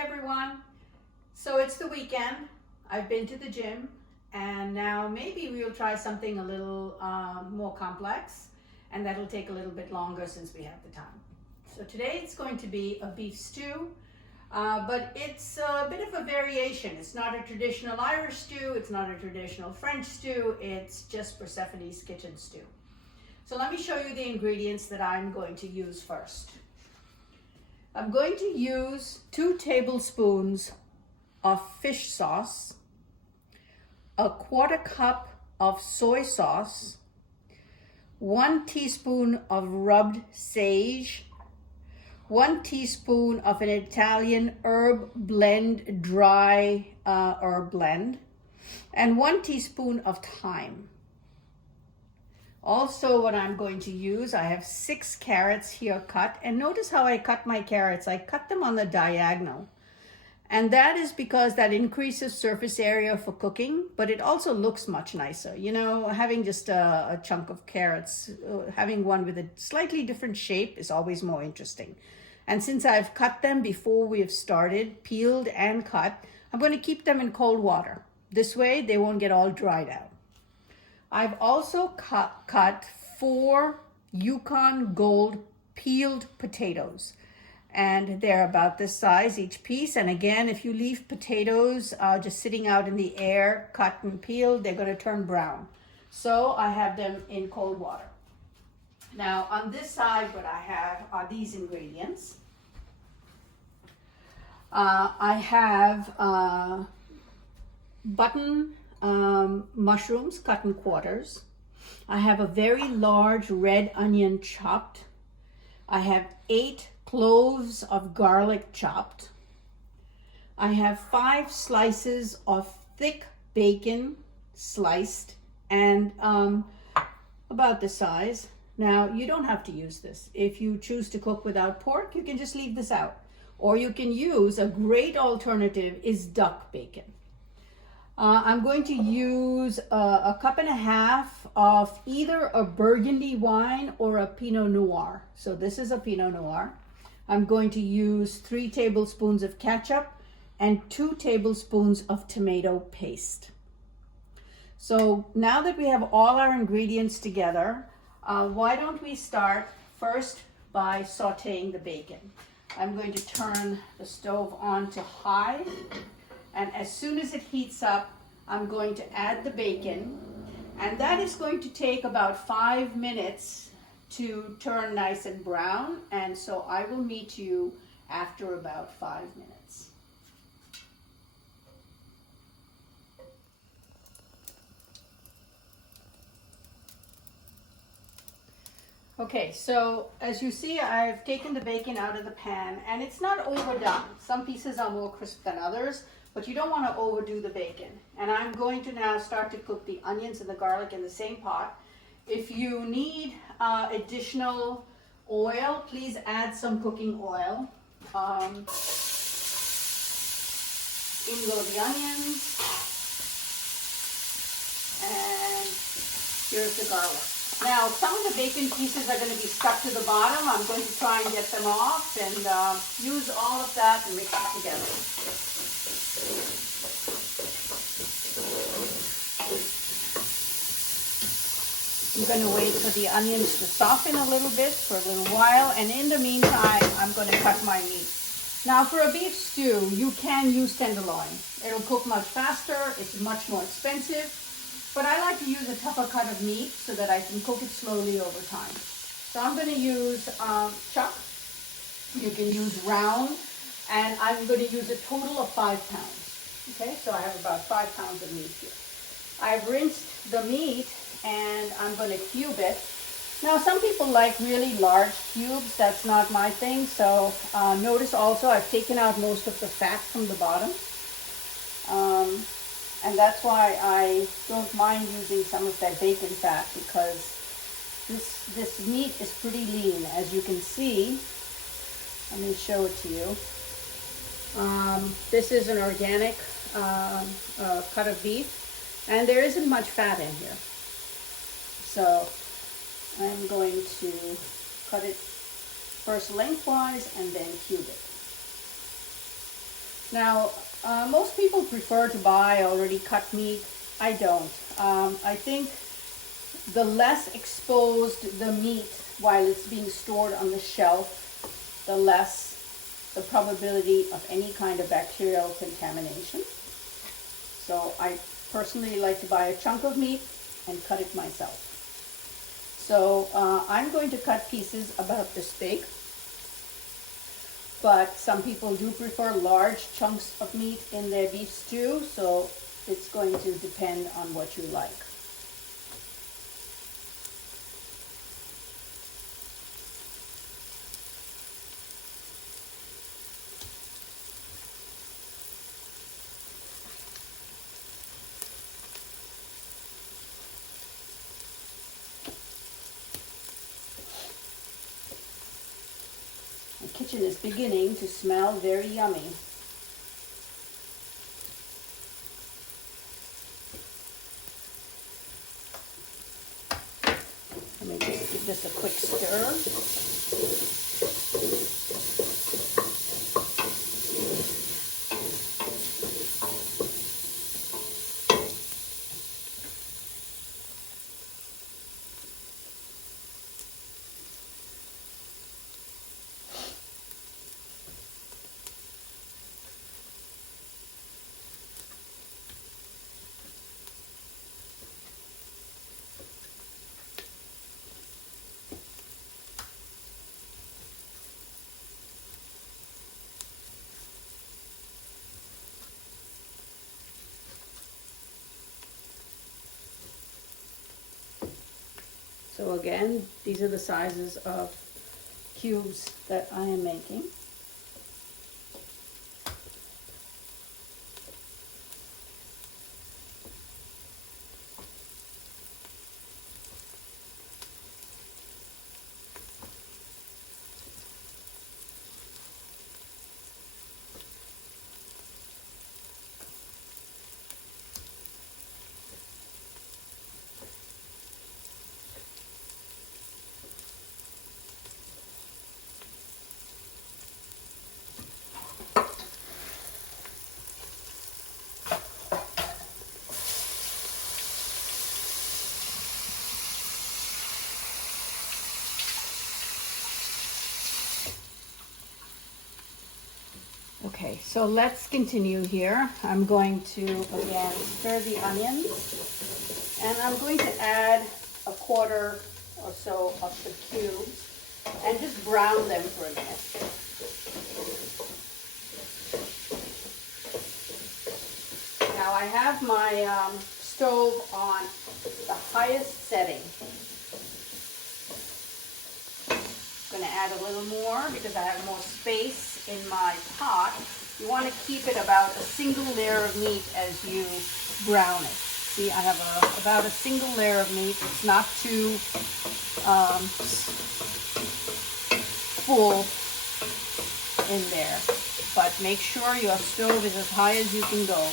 everyone. So it's the weekend. I've been to the gym and now maybe we'll try something a little more complex, and that'll take a little bit longer since we have the time. So today it's going to be a beef stew, but it's a bit of a variation. It's not a traditional Irish stew, it's not a traditional French stew, it's just Persephone's kitchen stew. So let me show you the ingredients that I'm going to use first. I'm going to use 2 tablespoons of fish sauce, a 1/4 cup of soy sauce, 1 teaspoon of rubbed sage, 1 teaspoon of an Italian herb blend, dry herb blend, and 1 teaspoon of thyme. Also, what I'm going to use, I have 6 carrots here cut, and notice how I cut my carrots. I cut them on the diagonal, and that is because that increases surface area for cooking, but it also looks much nicer. You know, having just a chunk of carrots, having one with a slightly different shape is always more interesting. And since I've cut them before we have started, peeled and cut, I'm going to keep them in cold water. This way they won't get all dried out. I've also cut 4 Yukon Gold peeled potatoes, and they're about this size each piece. And again, if you leave potatoes just sitting out in the air, cut and peeled, they're going to turn brown. So I have them in cold water. Now on this side, what I have are these ingredients. I have button mushrooms cut in quarters. I have a very large red onion chopped. I have 8 cloves of garlic chopped. I have 5 slices of thick bacon sliced and about this size. Now, you don't have to use this. If you choose to cook without pork, you can just leave this out. Or you can use, a great alternative is duck bacon. I'm going to use a 1.5 cups of either a burgundy wine or a pinot noir. So this is a pinot noir. I'm going to use 3 tablespoons of ketchup and 2 tablespoons of tomato paste. So now that we have all our ingredients together, why don't we start first by sauteing the bacon. I'm going to turn the stove on to high, and as soon as it heats up, I'm going to add the bacon, and that is going to take about 5 minutes to turn nice and brown, and so I will meet you after about 5 minutes. Okay, so as you see, I've taken the bacon out of the pan, and it's not overdone. Some pieces are more crisp than others, but you don't want to overdo the bacon. And I'm going to now start to cook the onions and the garlic in the same pot. If you need additional oil, please add some cooking oil. In go the onions, and here's the garlic. Now, some of the bacon pieces are going to be stuck to the bottom. I'm going to try and get them off and use all of that and mix it together. I'm going to wait for the onions to soften a little bit for a little while, and in the meantime, I'm going to cut my meat. Now, for a beef stew, you can use tenderloin. It'll cook much faster, it's much more expensive. But I like to use a tougher cut of meat so that I can cook it slowly over time. So I'm going to use chuck. You can use round. And I'm going to use a total of 5 pounds. Okay, so I have about 5 pounds of meat here. I've rinsed the meat and I'm going to cube it. Now, some people like really large cubes. That's not my thing. So notice also I've taken out most of the fat from the bottom. And that's why I don't mind using some of that bacon fat, because this meat is pretty lean, as you can see. Let me show it to you. This is an organic cut of beef, and there isn't much fat in here. So I'm going to cut it first lengthwise and then cube it. Now, most people prefer to buy already cut meat. I don't. I think the less exposed the meat while it's being stored on the shelf, the less the probability of any kind of bacterial contamination. So I personally like to buy a chunk of meat and cut it myself. So I'm going to cut pieces about this big, but some people do prefer large chunks of meat in their beef stew, so it's going to depend on what you like. The kitchen is beginning to smell very yummy. Let me just give this a quick stir. So again, these are the sizes of cubes that I am making. Okay, so let's continue here. I'm going to, again, stir the onions, and I'm going to add a quarter or so of the cubes and just brown them for a minute. Now I have my stove on the highest setting. I'm going to add a little more because I have more space in my pot. You want to keep it about a single layer of meat as you brown it. See, I have about a single layer of meat. It's not too full in there, but make sure your stove is as high as you can go.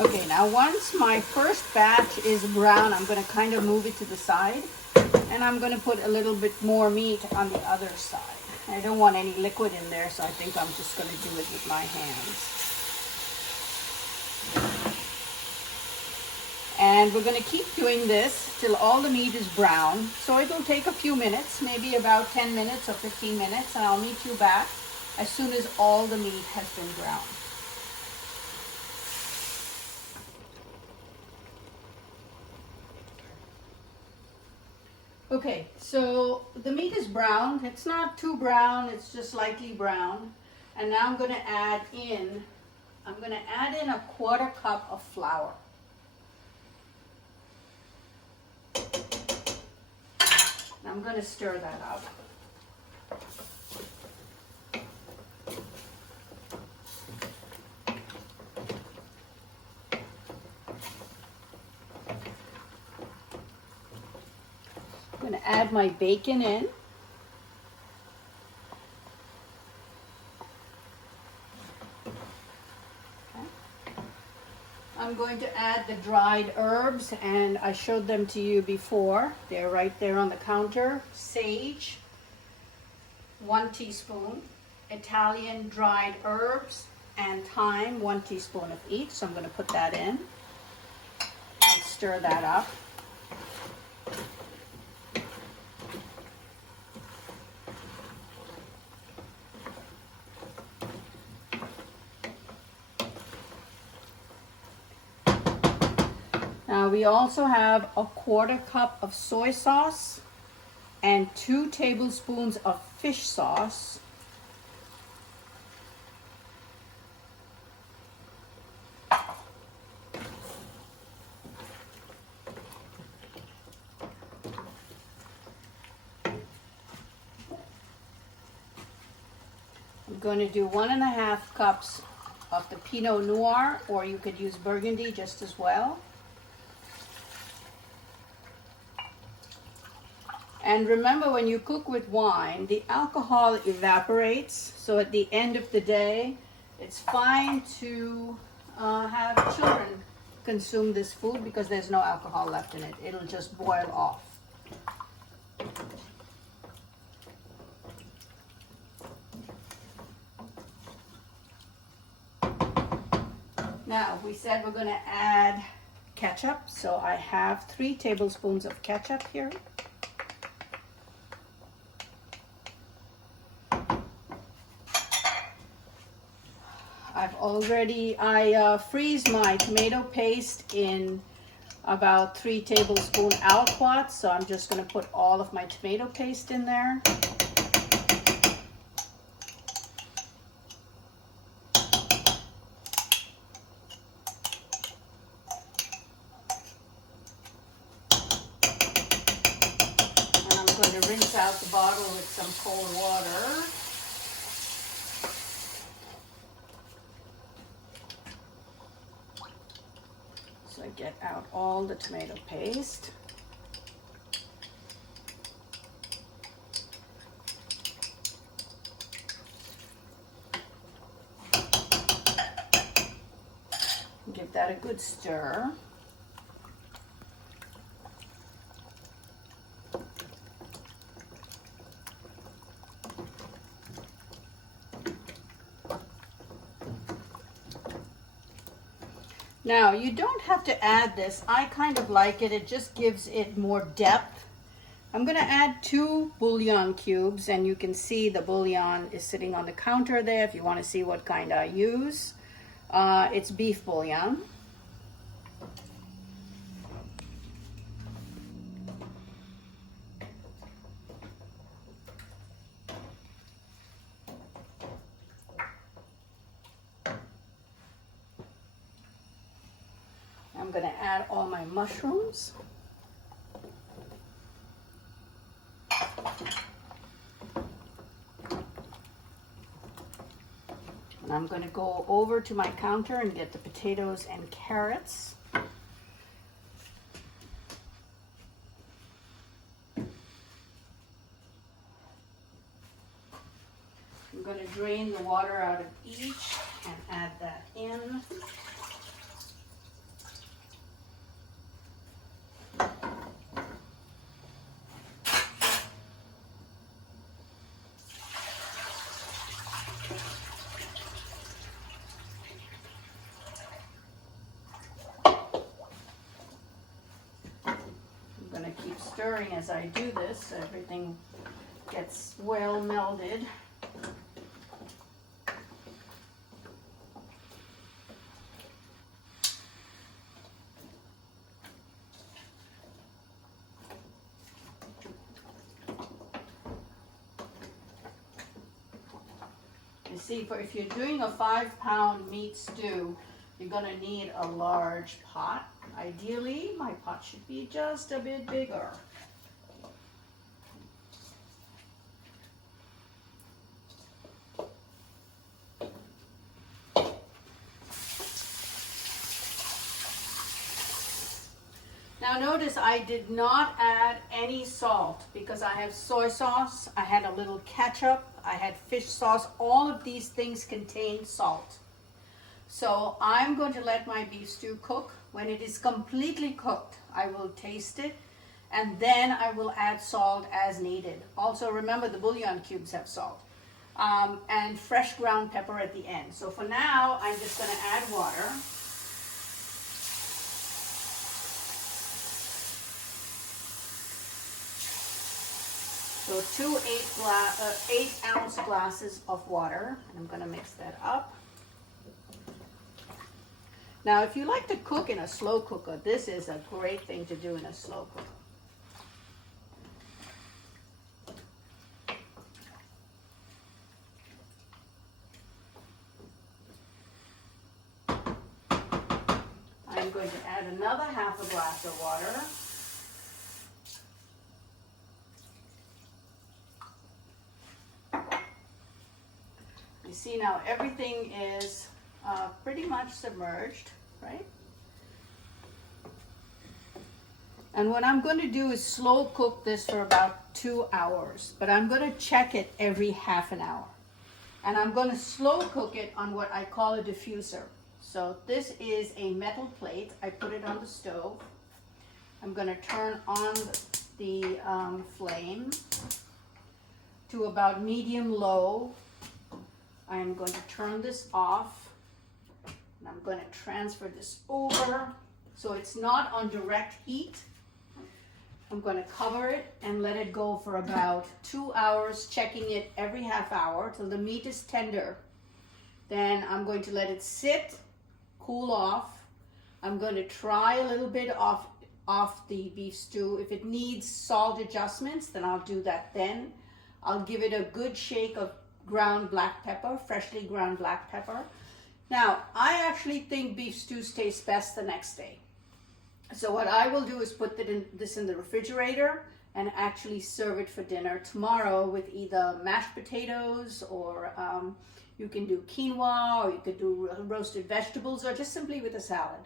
Okay, now once my first batch is brown, I'm going to kind of move it to the side, and I'm going to put a little bit more meat on the other side. I don't want any liquid in there, so I think I'm just going to do it with my hands. And we're going to keep doing this till all the meat is brown. So it will take a few minutes, maybe about 10 minutes or 15 minutes, and I'll meet you back as soon as all the meat has been browned. Okay, so the meat is brown. It's not too brown, it's just lightly brown. And now I'm going to add in a quarter cup of flour. And I'm going to stir that up. I'm going to add my bacon in. I'm going to add the dried herbs, and I showed them to you before. They're right there on the counter. Sage, 1 teaspoon. Italian dried herbs and thyme, 1 teaspoon of each. So I'm going to put that in and stir that up. Now we also have a quarter cup of soy sauce and 2 tablespoons of fish sauce. I'm going to do 1.5 cups of the pinot noir, or you could use burgundy just as well. And remember, when you cook with wine, the alcohol evaporates. So at the end of the day, it's fine to have children consume this food because there's no alcohol left in it. It'll just boil off. Now, we said we're going to add ketchup. So I have 3 tablespoons of ketchup here. I freeze my tomato paste in about 3 tablespoon aliquots, so I'm just going to put all of my tomato paste in there. And I'm going to rinse out the bottle with some cold water. So I get out all the tomato paste. Give that a good stir. Now, you don't have to add this. I kind of like it. It just gives it more depth. I'm going to add 2 bouillon cubes, and you can see the bouillon is sitting on the counter there if you want to see what kind I use. It's beef bouillon. I'm going to add all my mushrooms. And I'm going to go over to my counter and get the potatoes and carrots. I'm going to drain the water out of each and add that in. Keep stirring as I do this so everything gets well melded. see, if you're doing a 5-pound meat stew, you're gonna need a large pot. Ideally, my pot should be just a bit bigger. Now notice I did not add any salt because I have soy sauce, I had a little ketchup, I had fish sauce. All of these things contain salt. So I'm going to let my beef stew cook. When it is completely cooked, I will taste it and then I will add salt as needed. Also remember the bouillon cubes have salt. And fresh ground pepper at the end. So for now, I'm just going to add water. So 2 8-ounce glasses of water. And I'm going to mix that up. Now, if you like to cook in a slow cooker, this is a great thing to do in a slow cooker. I'm going to add another half a glass of water. You see now everything is pretty much submerged, right? And what I'm going to do is slow cook this for about 2 hours, but I'm going to check it every half an hour. And I'm going to slow cook it on what I call a diffuser. So this is a metal plate. I put it on the stove. I'm going to turn on the flame to about medium low. I'm going to turn this off. And I'm going to transfer this over so it's not on direct heat. I'm going to cover it and let it go for about 2 hours, checking it every half hour till the meat is tender. Then I'm going to let it sit, cool off. I'm going to try a little bit off the beef stew. If it needs salt adjustments, then I'll do that then. I'll give it a good shake of ground black pepper, freshly ground black pepper. Now, I actually think beef stews taste best the next day. So what I will do is put this in the refrigerator and actually serve it for dinner tomorrow with either mashed potatoes or you can do quinoa or you could do roasted vegetables or just simply with a salad.